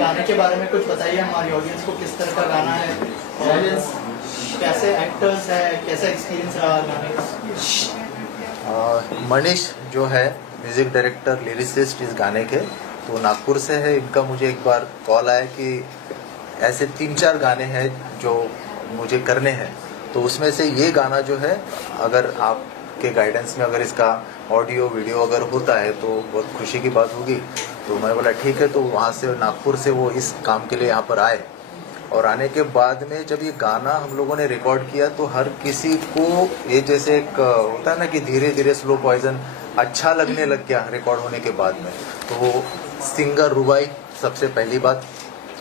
गाने के बारे में कुछ बताइए हमारी ऑडियंस को, किस तरह का गाना है और कैसे एक्टर्स है, कैसा एक्सपीरियंस रहा गाने का। मनीष जो है म्यूजिक डायरेक्टर लिरिसिस्ट इस गाने के, तो नागपुर से है। इनका मुझे एक बार कॉल आया कि ऐसे 3-4 गाने हैं जो मुझे करने हैं, तो उसमें से ये गाना जो है अगर आपके गाइडेंस में अगर इसका ऑडियो वीडियो अगर होता है तो बहुत खुशी की बात होगी। तो मैं बोला ठीक है। तो वहाँ से नागपुर से वो इस काम के लिए यहाँ पर आए, और आने के बाद में जब ये गाना हम लोगों ने रिकॉर्ड किया तो हर किसी को ये जैसे एक होता है ना कि धीरे धीरे स्लो पॉइजन अच्छा लगने लग गया रिकॉर्ड होने के बाद में। तो वो सिंगर रुबाई सबसे पहली बात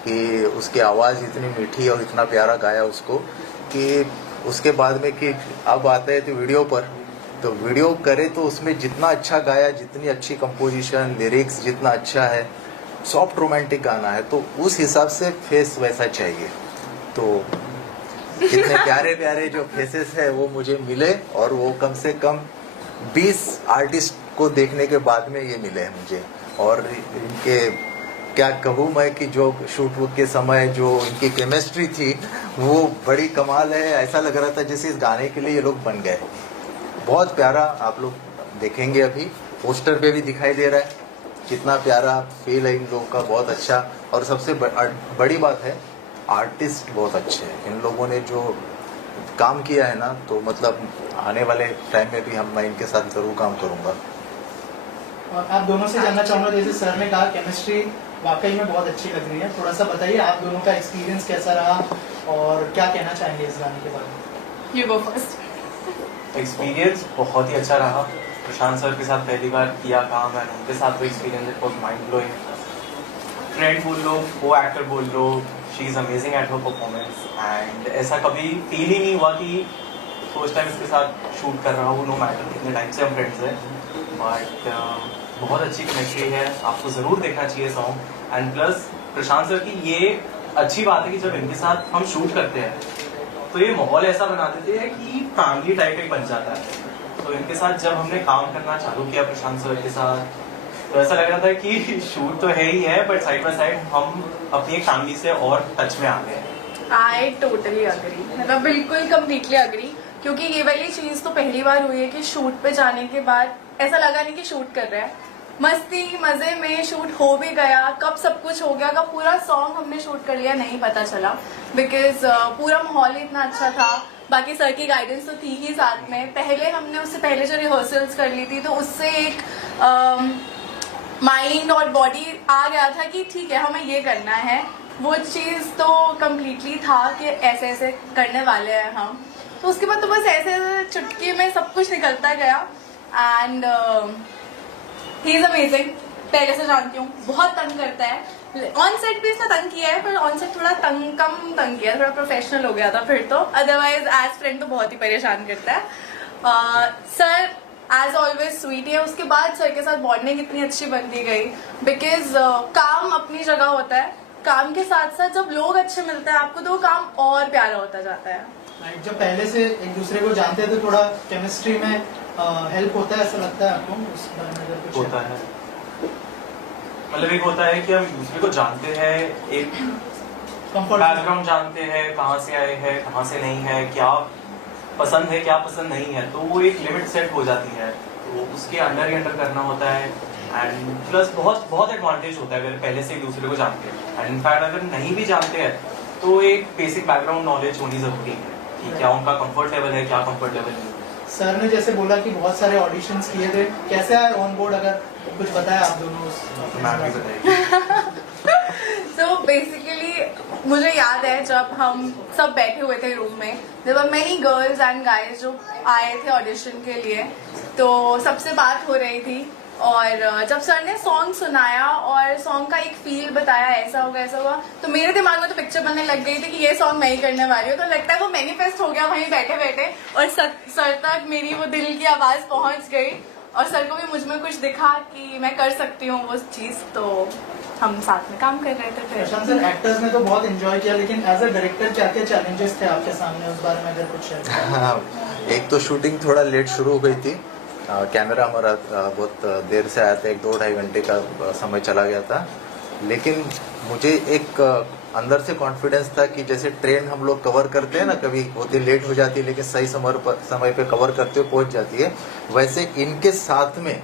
कि उसकी आवाज़ इतनी मीठी और इतना प्यारा गाया उसको, कि उसके बाद में कि अब आते हैं तो वीडियो पर, तो वीडियो करे तो उसमें जितना अच्छा गाया, जितनी अच्छी कंपोजिशन, लिरिक्स जितना अच्छा है, सॉफ्ट रोमांटिक गाना है, तो उस हिसाब से फेस वैसा चाहिए। तो इतने प्यारे प्यारे जो फेसेस है वो मुझे मिले, और वो कम से कम 20 आर्टिस्ट को देखने के बाद में ये मिले हैं मुझे। और इनके क्या कहूँ मैं कि जो शूट के समय जो इनकी केमिस्ट्री थी वो बड़ी कमाल है। ऐसा लग रहा था जैसे इस गाने के लिए ये लोग बन गए। बहुत प्यारा आप लोग देखेंगे, अभी पोस्टर पे भी दिखाई दे रहा है कितना प्यारा फील है इन लोगों का, बहुत अच्छा। और सबसे बड़ी बात है आर्टिस्ट बहुत अच्छे हैं इन लोगों ने जो काम किया है ना, तो मतलब आने वाले टाइम में भी मैं इनके साथ जरूर काम करूंगा। और आप दोनों से जानना चाहूँगा, जैसे सर ने कहा केमिस्ट्री वाकई में बहुत अच्छी लग रही है, थोड़ा सा बताइए आप दोनों का एक्सपीरियंस कैसा रहा और क्या कहना चाहेंगे इस गाने के बारे में? You go first. एक्सपीरियंस बहुत ही अच्छा रहा। प्रशांत सर के साथ पहली बार किया काम है, उनके साथ तो एक्सपीरियंस बहुत माइंड ब्लोइंग। फ्रेंड बोल लो, को एक्टर बोल लो, she is amazing at her performance. And ऐसा कभी फील ही नहीं हुआ कि फर्स्ट टाइम इसके साथ शूट कर रहा हूँ, नो मैटर कितने टाइम से हम फ्रेंड्स हैं। बट बहुत अच्छी केमिस्ट्री है, आपको ज़रूर देखना चाहिए song. And plus Prashant sir की ये अच्छी बात है कि जब इनके साथ हम शूट करते हैं तो ये माहौल ऐसा बना देते हैं कि फैमिली टाइप एक बन जाता है। तो इनके साथ जब हमने काम करना चालू किया प्रशांत सर के साथ, तो ऐसा लग रहा था कि शूट तो है ही है, बट साइड बाय साइड हम अपनी एक फैमिली से और टच में आ गए। I totally agree, मतलब बिल्कुल कम्प्लीटली अग्री, क्योंकि ये वाली चीज तो पहली बार हुई है कि शूट पे जाने के बाद ऐसा लगा नहीं कि शूट कर रहे हैं, मस्ती मजे में शूट हो भी गया, कब सब कुछ हो गया, कब पूरा सॉन्ग हमने शूट कर लिया नहीं पता चला, बिकॉज पूरा माहौल ही इतना अच्छा था। बाकी सर की गाइडेंस तो थी ही साथ में, पहले हमने उससे पहले जो रिहर्सल्स कर ली थी तो उससे एक माइंड और बॉडी आ गया था कि ठीक है हमें ये करना है। वो चीज़ तो कम्प्लीटली था कि ऐसे ऐसे करने वाले हैं हम, तो उसके बाद तो बस ऐसे ऐसे चुटकी में सब कुछ निकलता गया। एंड ही इज अमेजिंग, पहले से जानती हूँ, बहुत तंग करता है। ऑन सेट भी इसने तंग किया है, पर ऑन सेट थोड़ा कम तंग किया, थोड़ा प्रोफेशनल हो गया था फिर तो, अदरवाइज एज फ्रेंड तो बहुत ही परेशान करता है। सर एज ऑलवेज स्वीट है। उसके बाद सर के साथ बॉन्डिंग इतनी अच्छी बनती गई, बिकॉज काम अपनी जगह होता है, काम के साथ साथ जब लोग अच्छे मिलते हैं आपको तो वो काम और प्यारा होता जाता है। जब पहले से एक दूसरे को जानते हैं तो थोड़ा केमिस्ट्री में हेल्प होता है, ऐसा लगता है आपको? उस बारे में अगर कुछ होता है, मतलब एक होता है कि हम दूसरे को जानते हैं, एक बैकग्राउंड जानते हैं, कहाँ से आए हैं कहाँ से नहीं है, क्या पसंद है क्या पसंद नहीं है, तो वो एक लिमिट सेट हो जाती है, तो उसके अंडर ही अंडर करना होता है। एंड प्लस बहुत एडवांटेज होता है अगर पहले से एक दूसरे को जानते हैं। एंड इनफैक्ट अगर नहीं भी जानते हैं तो एक बेसिक बैकग्राउंड नॉलेज होनी जरूरी है कि क्या उनका कंफर्ट लेवल है, क्या कंफर्ट लेवल नहीं। सर ने जैसे बोला कि बहुत सारे ऑडिशंस किए थे, कैसे आए ऑन बोर्ड, अगर कुछ बताया आप दोनों? मैम भी बताइए। So basically मुझे याद है जब हम सब बैठे हुए थे रूम में, there were many girls and guys जो आए थे ऑडिशन के लिए, तो सबसे बात हो रही थी। और जब सर ने सॉन्ग सुनाया और सॉन्ग का एक फील बताया, ऐसा होगा ऐसा होगा, तो मेरे दिमाग में तो पिक्चर बनने लग गई थी कि ये सॉन्ग मैं ही करने वाली हूँ। तो लगता है वो मैनिफेस्ट हो गया वहीं बैठे बैठे, और सर तक मेरी वो दिल की आवाज़ पहुँच गई, और सर को भी मुझ में कुछ दिखा कि मैं कर सकती हूँ वो चीज़, तो हम साथ में काम कर रहे थे। फिर प्रशांत सर, एक्टर्स ने तो बहुत एंजॉय किया, लेकिन एज अ डायरेक्टर क्या क्या चैलेंजेस थे आपके सामने, उस बारे में अगर कुछ शेयर करें? हाँ, एक तो शूटिंग थोड़ा लेट शुरू हो गई थी, कैमरा हमारा बहुत देर से आया था, 1-2-2.5 घंटे का समय चला गया था। लेकिन मुझे एक अंदर से कॉन्फिडेंस था कि जैसे ट्रेन हम लोग कवर करते हैं ना, कभी होती लेट हो जाती है लेकिन सही समय पे कवर करते हुए पहुंच जाती है, वैसे इनके साथ में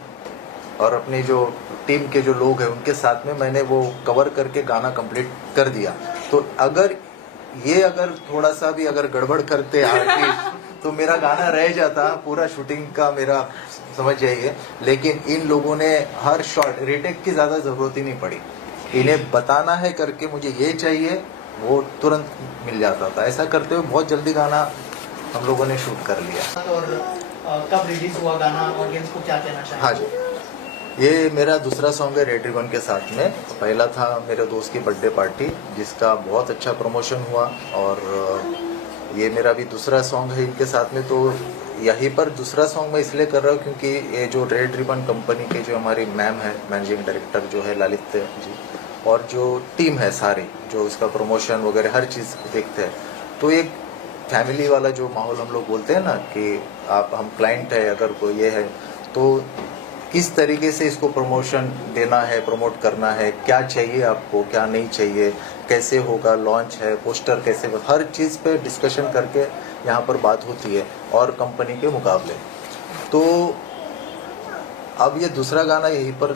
और अपने जो टीम के जो लोग हैं उनके साथ में मैंने वो कवर करके गाना कंप्लीट कर दिया। तो अगर थोड़ा सा भी अगर गड़बड़ करते आगे तो मेरा गाना रह जाता पूरा शूटिंग का, मेरा समझ जाइए। लेकिन इन लोगों ने हर शॉट रीटेक की ज़्यादा ज़रूरत ही नहीं पड़ी, इन्हें बताना है करके मुझे ये चाहिए वो तुरंत मिल जाता था। ऐसा करते हुए बहुत जल्दी गाना हम लोगों ने शूट कर लिया। और कब रिलीज हुआ गाना, ऑडियंस को क्या कहना चाहिए? हाँ जी, ये मेरा दूसरा सॉन्ग है रेड रिबन के साथ में। पहला था मेरे दोस्त की बर्थडे पार्टी जिसका बहुत अच्छा प्रमोशन हुआ, और ये मेरा भी दूसरा सॉन्ग है इनके साथ में। तो यहीं पर दूसरा सॉन्ग मैं इसलिए कर रहा हूँ क्योंकि ये जो रेड रिबन कंपनी के जो हमारी मैम है, मैनेजिंग डायरेक्टर जो है ललित जी, और जो टीम है सारी जो उसका प्रमोशन वगैरह हर चीज़ देखते हैं, तो एक फैमिली वाला जो माहौल हम लोग बोलते हैं ना कि हम क्लाइंट है, अगर कोई ये है तो किस तरीके से इसको प्रमोशन देना है, प्रमोट करना है, क्या चाहिए आपको, क्या नहीं चाहिए, कैसे होगा, लॉन्च है, पोस्टर कैसे, हर चीज़ पे डिस्कशन करके यहाँ पर बात होती है और कंपनी के मुकाबले। तो अब ये दूसरा गाना यहीं पर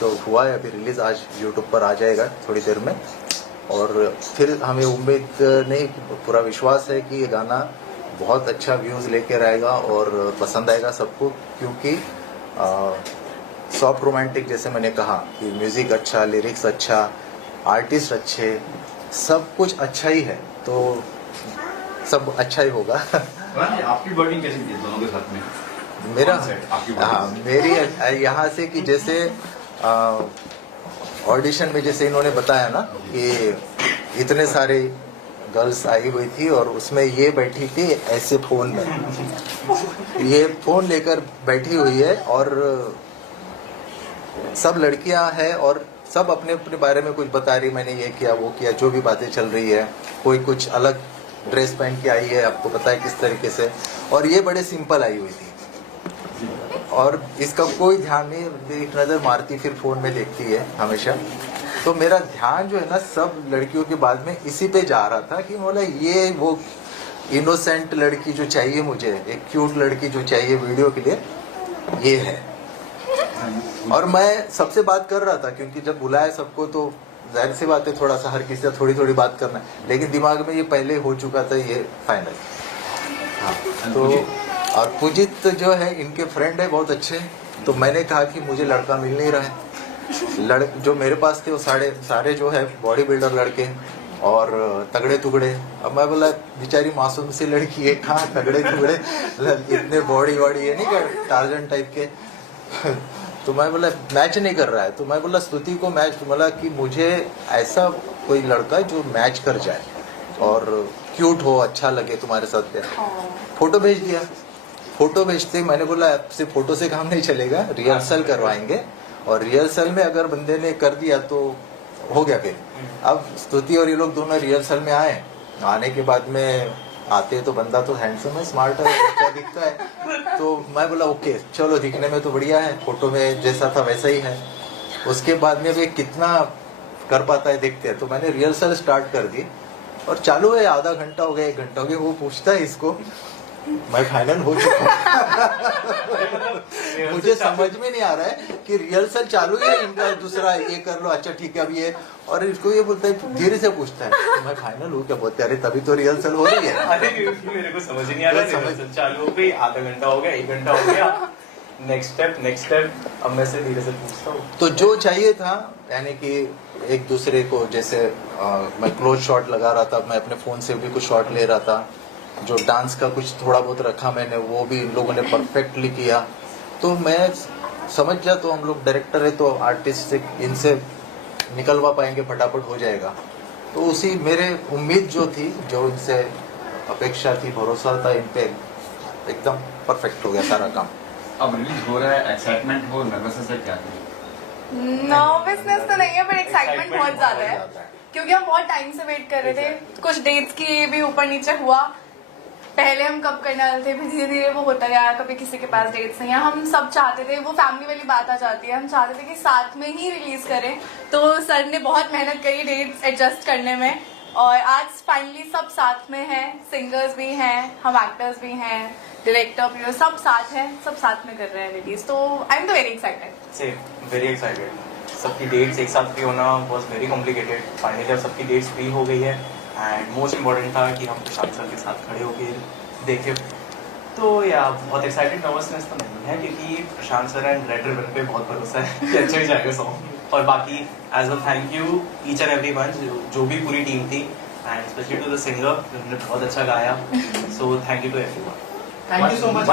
जो हुआ है अभी रिलीज, आज यूट्यूब पर आ जाएगा थोड़ी देर में। और फिर हमें उम्मीद नहीं, पूरा विश्वास है कि ये गाना बहुत अच्छा व्यूज़ लेकर आएगा और पसंद आएगा सबको, क्योंकि सॉफ्ट रोमांटिक जैसे मैंने कहा कि म्यूज़िक अच्छा, लिरिक्स अच्छा, आर्टिस्ट अच्छे, सब कुछ अच्छा ही है, तो सब अच्छा ही होगा। आपकी वर्डिंग कैसी थी दोनों के साथ में? मेरा आपकी हाँ, मेरी यहाँ से कि जैसे ऑडिशन में जैसे इन्होंने बताया ना कि इतने सारे गर्ल्स आई हुई थी और उसमें ये बैठी थी ऐसे फोन में, ये फोन लेकर बैठी हुई है और सब लड़कियां हैं और सब अपने अपने बारे में कुछ बता रही, मैंने ये किया वो किया, जो भी बातें चल रही है। कोई कुछ अलग ड्रेस पहन के आई है, आपको पता है किस तरीके से, और ये बड़े सिंपल आई हुई थी और इसका कोई ध्यान नहीं, एक नज़र मारती फिर फ़ोन में देखती है हमेशा। तो मेरा ध्यान जो है ना सब लड़कियों के बाद में इसी पे जा रहा था कि बोला ये वो इनोसेंट लड़की जो चाहिए मुझे, एक क्यूट लड़की जो चाहिए वीडियो के लिए, ये है। और मैं सबसे बात कर रहा था क्योंकि जब बुलाया सबको तो जाहिर सी बात है थोड़ा सा हर किसी से थोड़ी थोड़ी बात करना है, लेकिन दिमाग में ये पहले हो चुका था ये फाइनल। हाँ, तो और पुजित जो है इनके फ्रेंड है बहुत अच्छे, तो मैंने कहा कि मुझे लड़का मिल नहीं रहा है, जो मेरे पास थे वो सारे जो है बॉडी बिल्डर लड़के और तगड़े टुगड़े। अब मैं बोला बेचारी मासूम सी लड़की है, कहाँ तगड़े टुगड़े, इतने बॉडी ये नहीं कर टार्जन टाइप के। तो मैं बोला मैच नहीं कर रहा है, तो मैं बोला स्तुति को मैच, बोला कि मुझे ऐसा कोई लड़का जो मैच कर जाए और क्यूट हो, अच्छा लगे तुम्हारे साथ। फोटो भेज दिया, फोटो भेजते मैंने बोला आपसे फोटो से काम नहीं चलेगा, रिहर्सल करवाएंगे, और रिहर्सल में अगर बंदे ने कर दिया तो हो गया। फिर अब स्तुति और ये लोग दोनों रिहर्सल में आए, आने के बाद में आते तो बंदा तो हैंडसम है, स्मार्ट है, अच्छा दिखता है, तो मैं बोला ओके चलो दिखने में तो बढ़िया है, फोटो में जैसा था वैसा ही है। उसके बाद में भी कितना कर पाता है देखते हैं, तो मैंने रिहर्सल स्टार्ट कर दी और चालू है, आधा घंटा हो गया 1 घंटा हो गया, वो पूछता है इसको मैं फाइनल हो चुका मुझे समझ में नहीं आ रहा है कि रिहर्सल चालू है इनका, दूसरा ये कर लो, अच्छा ठीक है अब ये, और इसको ये बोलता है धीरे से पूछता है तो मैं फाइनल हूँ क्या, बोलते अरे तभी तो रिहर्सल हो रही है। अरे मेरे को समझ ही नहीं आ रहा, रिहर्सल चालू हो गई, आधा घंटा हो गया, 1 घंटा हो गया, नेक्स्ट स्टेप, अब मैं से धीरे से पूछता हूँ। तो जो चाहिए था यानी कि एक दूसरे को, जैसे मैं क्लोज शॉट लगा रहा था, मैं अपने फोन से भी कुछ शॉट ले रहा था, जो डांस का कुछ थोड़ा बहुत रखा मैंने वो भी इन लोगों ने परफेक्टली किया, तो मैं समझ जा, तो हम लोग डायरेक्टर है तो आर्टिस्ट से इनसे निकलवा पाएंगे, फटाफट हो जाएगा। तो उसी मेरे उम्मीद जो थी, जो इनसे अपेक्षा थी, भरोसा था इन पे, एकदम परफेक्ट हो गया सारा काम। अब रिलीज हो रहा है, एक्साइटमेंट हो, नर्वसनेस है क्या? नर्वसनेस तो नहीं है, पर एक्साइटमेंट बहुत ज्यादा है, क्योंकि हम बहुत टाइम से वेट कर रहे थे। कुछ डेट्स की भी ऊपर नीचे हुआ, पहले हम कब करने वाले थे, फिर धीरे धीरे वो होता गया, कभी किसी के पास डेट्स नहीं है। हम सब चाहते थे, वो फैमिली वाली बात आ जाती है, हम चाहते थे कि साथ में ही रिलीज करें, तो सर ने बहुत मेहनत करी डेट्स एडजस्ट करने में, और आज फाइनली सब साथ में हैं, सिंगर्स भी हैं, हम एक्टर्स भी हैं, डायरेक्टर भी, सब साथ हैं, सब साथ में कर रहे हैं रिलीज, तो आई एम तो वेरी एक्साइटेड। Very excited. सबकी डेट्स एक साथ फ्री होना वॉज वेरी कॉम्प्लिकेटेड, फाइनली अब सबकी डेट्स फ्री हो गई है, एंड मोस्ट इम्पॉर्टेंट था कि हम प्रशांत सर के साथ खड़े होकर देखे। तो या बहुत एक्साइटेड, नर्वसनेस तो नहीं है, क्योंकि प्रशांत सर एंड रेड रिबन पे बहुत भरोसा है कि अच्छा ही जाएगा सॉन्ग। और बाकी as well thank you each and every one, जो भी पूरी टीम थी, and specially to the singer जिन्होंने बहुत अच्छा गाया, so thank you to everyone. Thank you so much.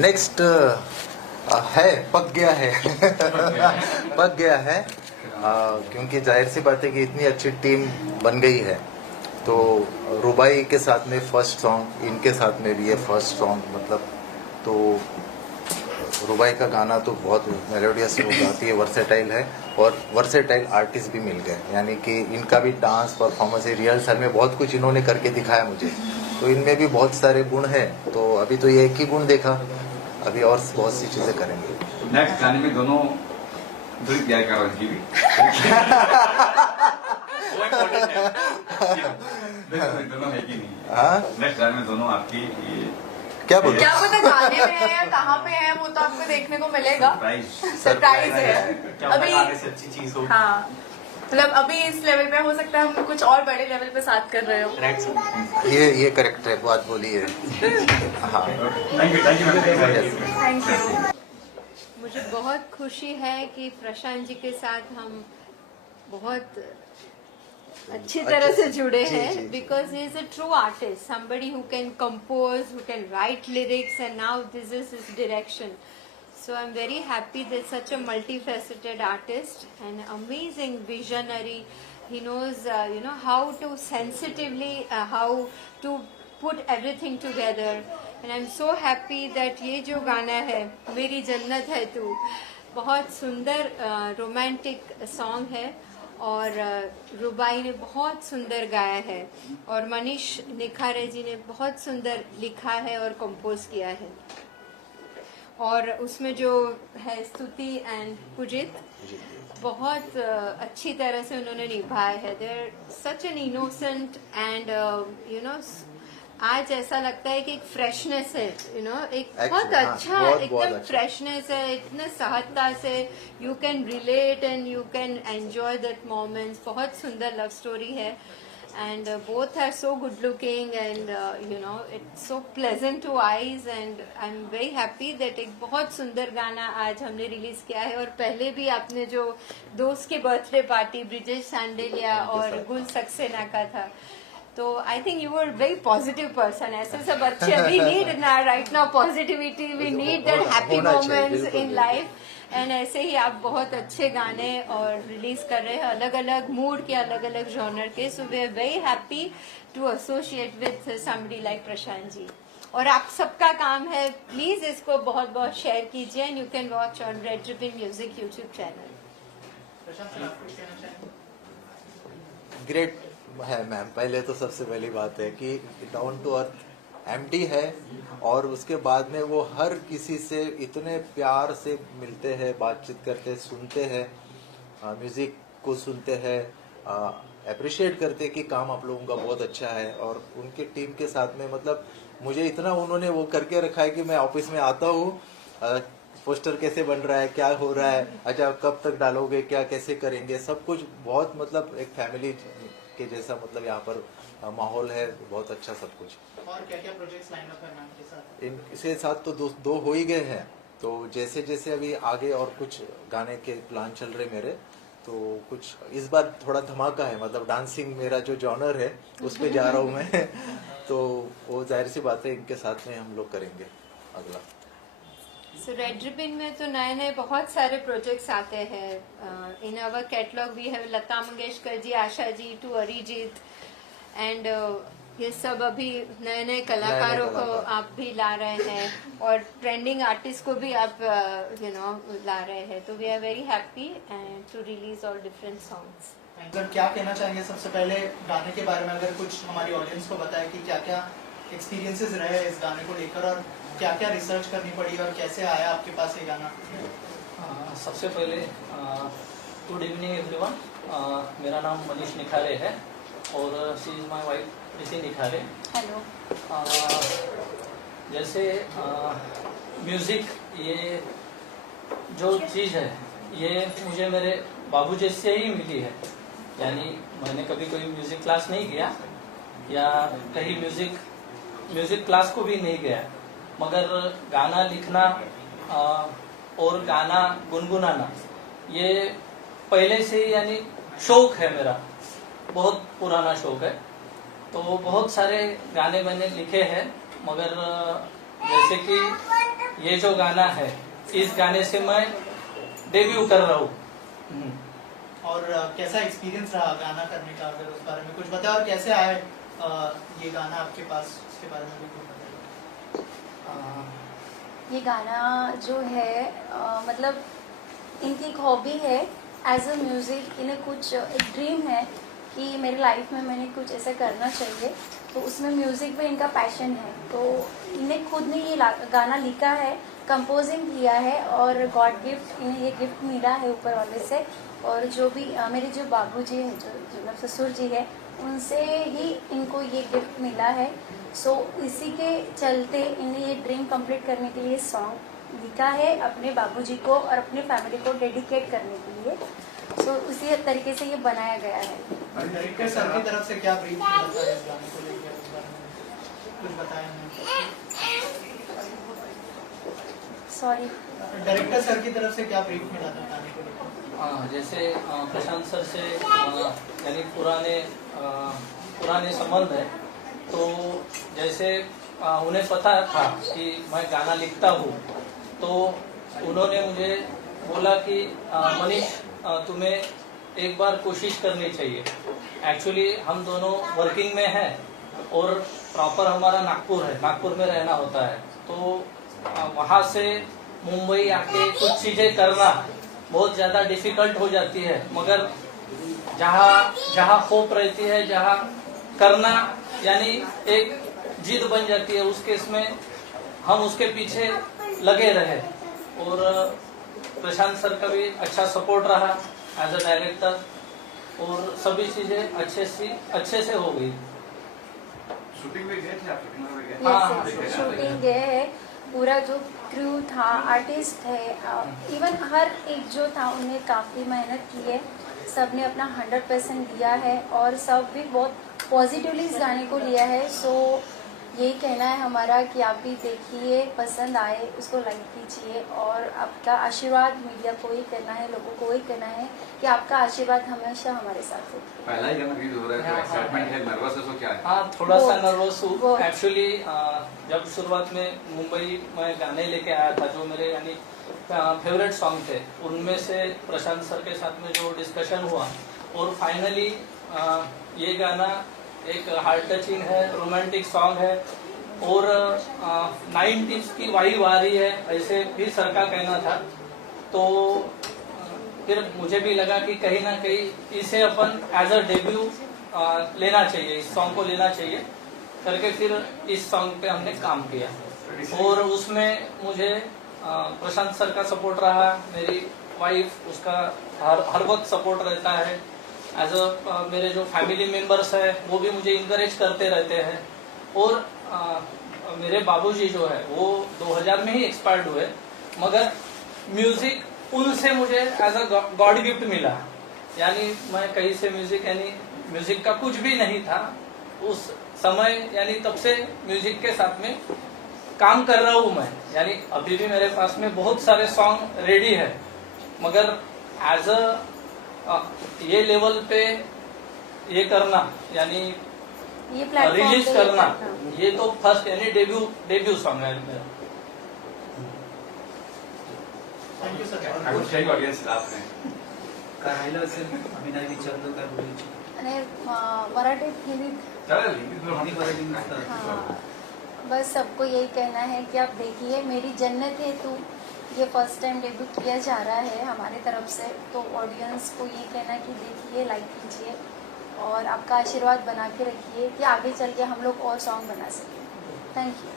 Next है, पक गया है पक गया है, क्योंकि जाहिर सी बात है कि इतनी अच्छी टीम बन गई है, तो रुबाई के साथ में फर्स्ट सॉन्ग, इनके साथ में भी ये फर्स्ट सॉन्ग, मतलब तो रुबाई का गाना तो बहुत मेलोडियस हो जाती है, वर्सेटाइल है, और वर्सेटाइल आर्टिस्ट भी मिल गए, यानी कि इनका भी डांस परफॉर्मेंस, रिहर्सल में बहुत कुछ इन्होंने करके दिखाया मुझे, तो इनमें भी बहुत सारे गुण हैं। तो अभी तो ये एक ही गुण देखा, अभी और बहुत सी चीज़ें करेंगे। नेक्स्ट गाने में दोनों प्यार का भी दोनों है कि नहीं? हाँ नेक्स्ट गाने में दोनों आपकी ये क्या बोल क्या पता गाने में है या कहाँ पे है, वो तो आपको देखने को मिलेगा। सरप्राइज है क्या अभी। पता आगे से अच्छी चीज हो। हाँ मतलब अभी इस लेवल पे हो सकता है हम कुछ और बड़े लेवल पे साथ कर रहे हो। Right sir. ये करेक्ट है, बात बोली है। हाँ थैंक यू थैंक यू। मुझे बहुत खुशी है कि प्रशांत जी के साथ हम बहुत अच्छी तरह से जुड़े हैं, because he is a true artist, somebody who can compose, who can write lyrics, and now this is his direction. So I'm very happy that such a multifaceted artist and amazing visionary. He knows, how to sensitively, how to put everything together. And I'm so happy that ये जो गाना है, मेरी जन्नत है तू, बहुत सुंदर रोमांटिक सॉन्ग है और रुबाई ने बहुत सुंदर गाया है और मनीष निखारे जी ने बहुत सुंदर लिखा है और कंपोज किया है। और उसमें जो है स्तुति एंड पुजित बहुत अच्छी तरह से उन्होंने निभाया है। There such an innocent and आज ऐसा लगता है कि एक फ्रेशनेस है, एक बहुत अच्छा एकदम फ्रेशनेस है, इतने सहजता से you can relate and you can enjoy that moments. बहुत सुंदर लव स्टोरी है and both are so good looking and it's so pleasant to eyes and I'm very happy that एक बहुत सुंदर गाना आज हमने रिलीज किया है। और पहले भी आपने जो दोस्त के बर्थडे पार्टी ब्रिजेश सांडेलिया और गुल सक्सेना का था, तो I think you were very positive person. ऐसे सब अच्छे we need right now positivity, we need that happy moments in life and ऐसे ही आप बहुत अच्छे गाने और रिलीज कर रहे हैं अलग अलग मूड के, अलग अलग जॉनर के। So we are very happy to associate with somebody like Prashant ji. और आप सबका काम है, प्लीज इसको बहुत बहुत शेयर कीजिए and you can watch on red ribbon music YouTube channel. Great है मैम। पहले तो सबसे पहली बात है कि डाउन टू अर्थ एमडी है और उसके बाद में वो हर किसी से इतने प्यार से मिलते हैं, बातचीत करते हैं, सुनते हैं, म्यूजिक को सुनते हैं, अप्रिशिएट करते हैं कि काम आप लोगों का बहुत अच्छा है। और उनके टीम के साथ में मतलब मुझे इतना उन्होंने वो करके रखा है कि मैं ऑफिस में आता हूँ, पोस्टर कैसे बन रहा है, क्या हो रहा है, अच्छा कब तक डालोगे, क्या कैसे करेंगे, सब कुछ बहुत मतलब एक फैमिली के जैसा मतलब यहाँ पर माहौल है, बहुत अच्छा सब कुछ। और क्या क्या प्रोजेक्ट्स लाइन अप है मैम के साथ? इनके साथ तो दो हो ही गए हैं, तो जैसे जैसे अभी आगे और कुछ गाने के प्लान चल रहे मेरे, तो कुछ इस बार थोड़ा धमाका है, मतलब डांसिंग मेरा जो जॉनर है उस पे जा रहा हूँ मैं तो वो जाहिर सी बात है इनके साथ में हम लोग करेंगे अगला। सो रेड रिबन में तो नए नए बहुत सारे प्रोजेक्ट्स आते हैं। In our catalog we have Lata Mangeshkar ji, Asha ji to Arijit and ये सब अभी नए नए कलाकारों को आप भी ला रहे हैं और ट्रेंडिंग आर्टिस्ट को भी आप ला रहे हैं। तो we are very happy and to release all different songs. Sir क्या कहना चाहेंगे सबसे पहले गाने के बारे में, अगर कुछ हमारी ऑडियंस को बताए कि क्या क्या एक्सपीरियंसेस रहे इस गाने को लेकर और क्या क्या रिसर्च करनी पड़ी और कैसे आया आपके पास ये गाना? सबसे पहले गुड इवनिंग एवरीवन, मेरा नाम मनीष निखारे है और she is my wife Preeti Nikhare. Hello. जैसे म्यूज़िक ये जो चीज़ है ये मुझे मेरे बाबूजी से ही मिली है, यानी मैंने कभी कोई म्यूज़िक क्लास नहीं किया या कहीं म्यूज़िक क्लास को भी नहीं गया, मगर गाना लिखना और गाना गुनगुनाना ये पहले से यानी शौक है मेरा, बहुत पुराना शौक है। तो बहुत सारे गाने मैंने लिखे हैं, मगर जैसे कि ये जो गाना है इस गाने से मैं डेब्यू कर रहा हूँ। और कैसा एक्सपीरियंस रहा गाना करने का, अगर उस बारे में कुछ बताओ, और कैसे आया ये गाना आपके पास, उसके बारे में भी कुछ बताइए। ये गाना जो है मतलब इनकी एक हॉबी है एज अ म्यूज़िक, इन्हें कुछ एक ड्रीम है कि मेरी लाइफ में मैंने कुछ ऐसा करना चाहिए, तो उसमें म्यूज़िक पे इनका पैशन है। तो इन्हें खुद ने ये गाना लिखा है, कंपोजिंग किया है और गॉड गिफ्ट, इन्हें ये गिफ्ट मिला है ऊपर वाले से। और जो भी मेरे जो बाबूजी हैं, जो मतलब ससुर जी है, उनसे ही इनको ये गिफ्ट मिला है। सो इसी के चलते इन्हें ये ड्रीम कंप्लीट करने के लिए सॉन्ग लिखा है अपने बाबूजी को और अपने फैमिली को डेडिकेट करने के लिए। सो उसी तरीके से ये बनाया गया है। डायरेक्टर सर की तरफ से क्या ब्रीफ मिला था इस गाने को लेकर, इस बारे में कुछ बताया नहीं? सॉरी, डायरेक्टर सर की तरफ से क्या ब्रीफ मिला था गाने को लेकर? हाँ, जैसे प्रशांत सर से यानी पुराने संबंध है, तो जैसे उन्हें पता था कि मैं गाना लिखता हूँ, तो उन्होंने मुझे बोला कि मनीष तुम्हें एक बार कोशिश करनी चाहिए। एक्चुअली हम दोनों वर्किंग में हैं और प्रॉपर हमारा नागपुर है, नागपुर में रहना होता है, तो वहाँ से मुंबई आके कुछ चीज़ें करना बहुत ज़्यादा डिफिकल्ट हो जाती है, मगर जहाँ होप रहती है, जहाँ करना यानी एक जिद बन जाती है, उस केस में हम उसके पीछे लगे रहे। और प्रशांत सर का भी अच्छा सपोर्ट रहा एज अ डायरेक्टर, और सभी चीज़ें अच्छे से हो गई। शूटिंग में गए थे आप? शूटिंग गए, पूरा जो क्रू था, आर्टिस्ट है, इवन हर एक जो था उन्हें काफ़ी मेहनत की है, सब ने अपना 100% दिया है और सब भी बहुत पॉजिटिवली इस गाने को लिया है। सो यही कहना है हमारा कि आप भी देखिए, पसंद आए उसको लाइक कीजिए, और आपका आशीर्वाद मीडिया को ही करना है, लोगों को ही करना है कि आपका आशीर्वाद हमेशा हमारे साथ हो। पहला ही गाना रिलीज हो रहा है, तो एक्साइटमेंट है, नर्वस है, तो क्या है? हाँ, थोड़ा सा नर्वस हूँ बहुत। एक्चुअली। जब शुरुआत में मुंबई में गाने लेके आया था, जो मेरे यानी फेवरेट सॉन्ग थे, उनमें से प्रशांत सर के साथ में जो डिस्कशन हुआ, और फाइनली ये गाना एक हार्ट टचिंग है, रोमांटिक सॉन्ग है, और 90s की वाइब आ रही है, ऐसे भी सर का कहना था। तो फिर मुझे भी लगा कि कहीं ना कहीं इसे अपन एज अ डेब्यू लेना चाहिए, इस सॉन्ग को लेना चाहिए करके फिर इस सॉन्ग पे हमने काम किया। और उसमें मुझे प्रशांत सर का सपोर्ट रहा, मेरी वाइफ उसका हर वक्त सपोर्ट रहता है, एज अ मेरे जो फैमिली मेंबर्स है वो भी मुझे इंकरेज करते रहते हैं। और मेरे बाबूजी जो है वो 2000 में ही एक्सपायर्ड हुए, मगर म्यूजिक उनसे मुझे एज अ गॉड गिफ्ट मिला। यानी मैं कहीं से म्यूजिक का कुछ भी नहीं था उस समय, यानी तब से म्यूजिक के साथ में काम कर रहा हूँ मैं। यानी अभी भी मेरे पास में बहुत सारे सॉन्ग रेडी है, मगर एज अ ये लेवल पे ये करना यानी ये प्लेटफॉर्म रिलीज करना, ये तो फर्स्ट यानी डेब्यू सॉन्ग है मेरा। Thank you sir. कुठच्याही ऑडियन्स आपने काय राहिलं असेल अभिनय विचारलं काय बोलायची आणि मराठीत हिंदीत चालेल हिंदीत बोल, हिंदी मराठी नसतं. हाँ, बस सबको यही कहना है कि आप देखिए मेरी जन्नत है तू, ये फर्स्ट टाइम डेब्यू किया जा रहा है हमारे तरफ से, तो ऑडियंस को ये कहना है कि देखिए, लाइक कीजिए और आपका आशीर्वाद बना के रखिए कि आगे चल के हम लोग और सॉन्ग बना सकें। Thank you.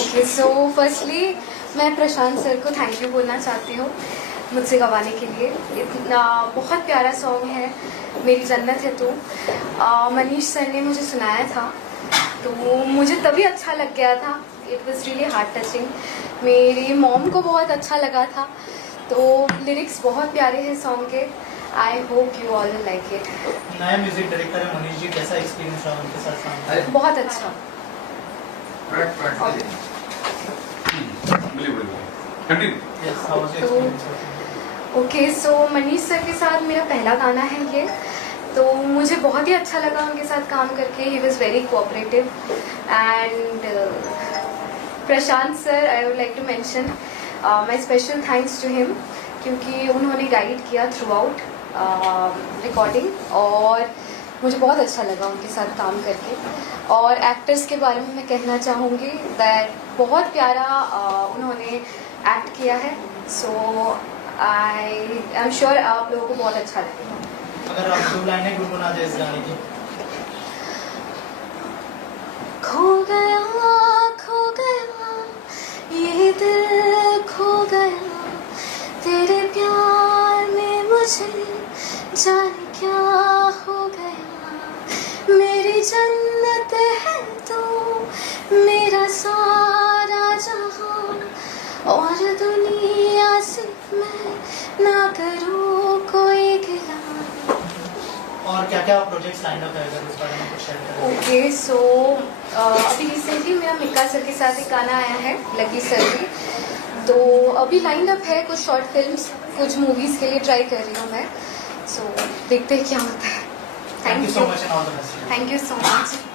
Okay, so firstly मैं प्रशांत सर को थैंक यू बोलना चाहती हूँ मुझसे गवाने के लिए। इतना बहुत प्यारा सॉन्ग है मेरी जन्नत है तू, मनीष सर ने मुझे सुनाया था तो मुझे तभी अच्छा लग गया था। It was really heart touching. मेरी मॉम को बहुत अच्छा लगा था, तो लिरिक्स बहुत प्यारे हैं सॉन्ग के। I hope you all like it. नया म्यूजिक डायरेक्टर है मनीष जी, कैसा एक्सपीरियंस रहा उनके साथ काम करने? बहुत अच्छा. Yes, how was your experience working? Okay, so Manish sir के साथ मेरा पहला गाना है ये, तो मुझे बहुत ही अच्छा लगा उनके साथ काम करके. He was very cooperative. And Prashant sir, I would like to mention my special thanks to him, क्योंकि उन्होंने गाइड किया थ्रू आउट रिकॉर्डिंग, और मुझे बहुत अच्छा लगा उनके साथ काम करके. और एक्टर्स के बारे में मैं कहना चाहूँगी दैट बहुत प्यारा उन्होंने एक्ट किया है. सो आई एम श्योर आप लोगों को बहुत अच्छा लगेगा. अगर आप 2 लाइनें गुनगुना दें इस गाने की. खो गया ये दिल, खो गया तेरे प्यार में, मुझे जाने क्या हो गया. और दुनिया से मैं ना करूँ कोई गिला। और क्या क्या प्रोजेक्ट्स लाइन अप है, अगर उस बारे में कुछ शेयर करें? ओके सो अभी रिसेंटली मेरा मिक्का सर के साथ एक गाना आया है, लकी सर की। तो अभी लाइन अप है कुछ शॉर्ट फिल्म्स, कुछ मूवीज़ के लिए ट्राई कर रही हूँ मैं। सो देखते हैं क्या होता है। Thank you so much and all the best. Thank you so much.